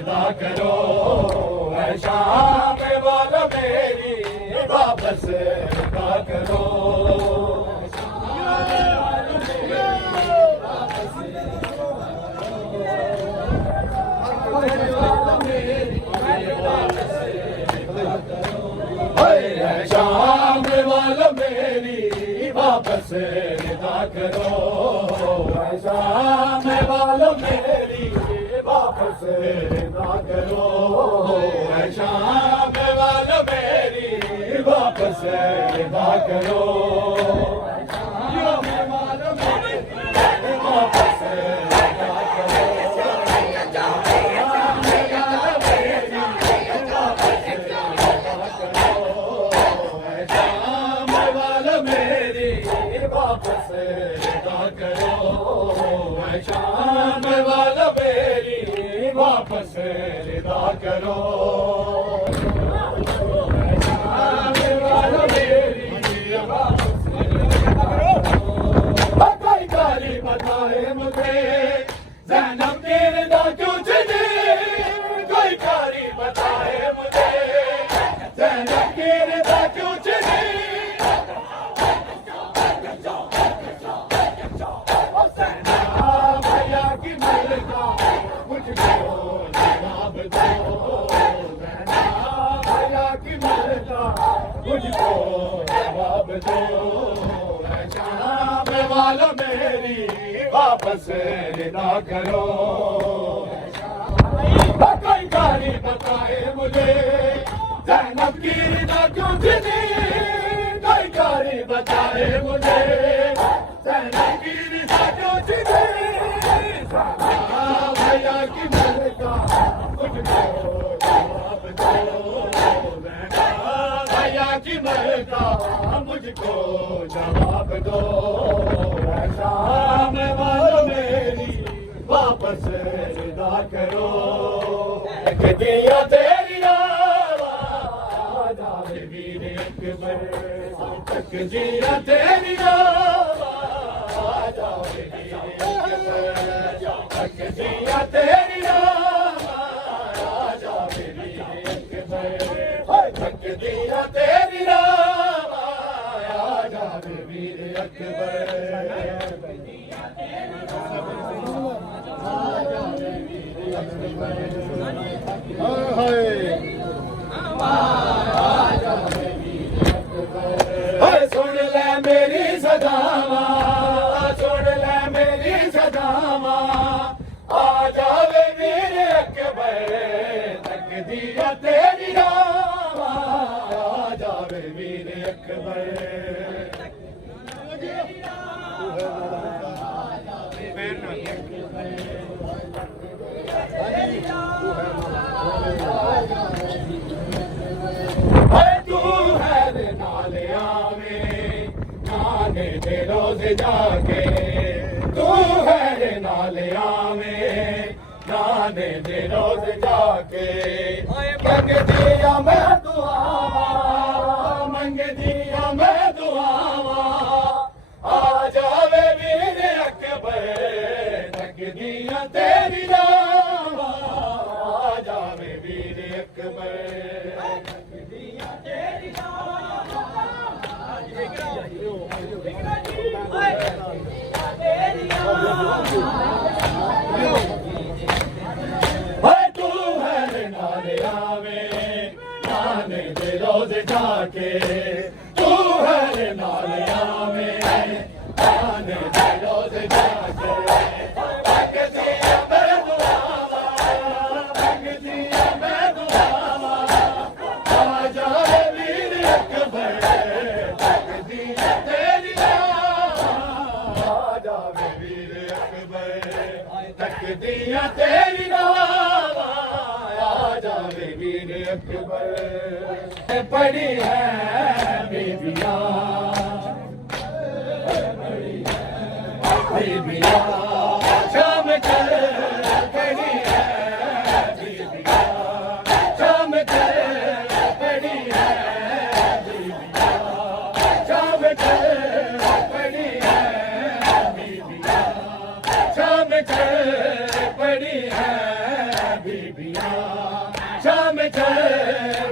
विदा करो, है शाम वालों मेरी वापस विदा करो। शाम वालों मेरी वापस विदा करो, शाम वालों मेरी वापस विदा करो, शाम वालों मेरी वापस विदा करो, शाम वालों मेरी वापस विदा करो। वापस विदा करो, शाम वाला मेरी वापस विदा करो, शाम वाला मेरी वापस विदा करो। कोई गाली बताए मुझे ज़ैनब की रिदा क्यों चली, कोई गाली बताए मुझे ज़ैनब की रिदा क्यों चली। मुझको जवाब दो, शाम वालों मेरी वापस विदा करो। कोई गाली बताए मुझे ज़ैनब की रिदा क्यों चली, कोई गाली बताए मुझे ज़ैनब की रिदा क्यों चली। भैया की मलका मुझको जवाब दो, की मलका मुझको जवाब दो, शाम वालों मेरी वापस विदा करो। तक दिया तेरी आवाज़ आवे वीर अकबर, तक दिया तेरी आवाज़ आवे वीर अकबर, तक दिया तेरी आवाज़ आवे वीर अकबर, तक दिया तेरी आवाज़ आवे वीर अकबर। सुन ले मेरी सदावा, सुन ले मेरी सदावा, आ जावे वीर अकबर, तक दिया तेरी आवाज़ आवे वीर अकबर। नाने रोज जाके तू है नालिया में, नाने दे रोज जाके मंग दिया मैं दुआवा, मंग दिया मैं दुआवा, आ जावे वीर अकबर, तक दिया तेरी रावा, आ जावे वीर अकबर, तक दिया तेरी रावा। तू है नालिया में, नाने दे रोज जाके तू है नालिया में, नाने दे रोज जाके मंग दिया मैं दुआवा, मंग दिया मैं दुआवा, आ जाए वीर अकबर, तक दिया तेरी तक दिया तेरी रावा, आ जावे वीर अकबर। पड़ी है बीबिया, बीबिया शाम कर पड़ी है, बीबिया शाम कर पड़ी है, बीबिया शाम कर पड़ी है, बीबिया शाम कर पड़ी है, बीबिया बीबिया शाम चल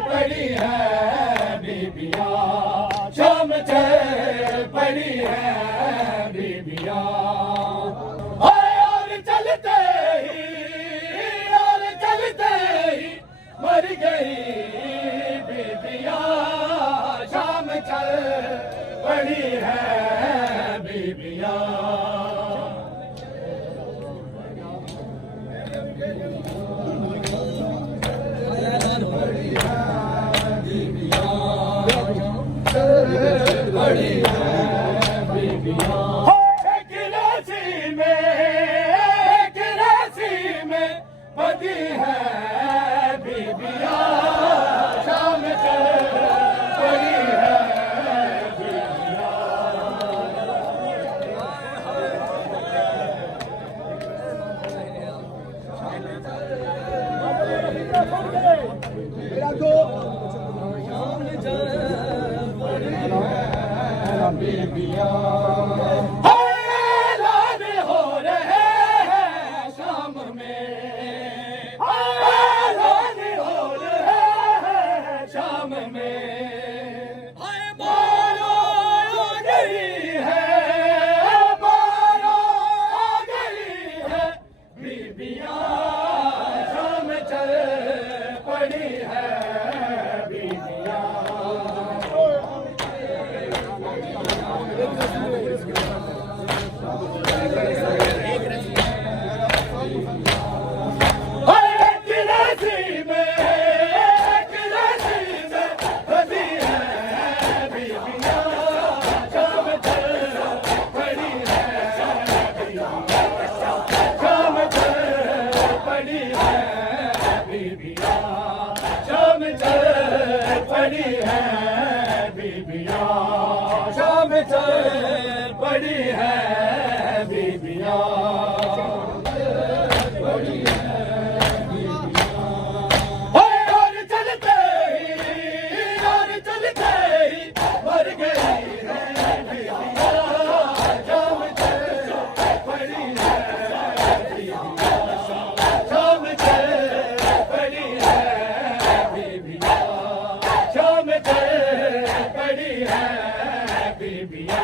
पड़ी है बीबिया शाम चल पड़ी है बीबिया और चलते ही मर गई बीबिया शाम चल पड़ी है बीबिया बड़ी है बीबिया एक राशि में बदी है बीबिया शाम चल पड़ी है बीबिया बीबिया ऐलान हो रहे हैं शाम में ऐलान हो रहे हैं शाम में मारो आ गई है मारो आ गई है बीबिया शाम चल पड़ी है बीबिया शाम चल पड़ी है बीबिया शाम चल पड़ी है बीबिया और चलते ही मर गई है बीबिया शाम चल पड़ी है बीबिया शाम चल पड़ी है बीबिया शाम चल पड़ी है बीबिया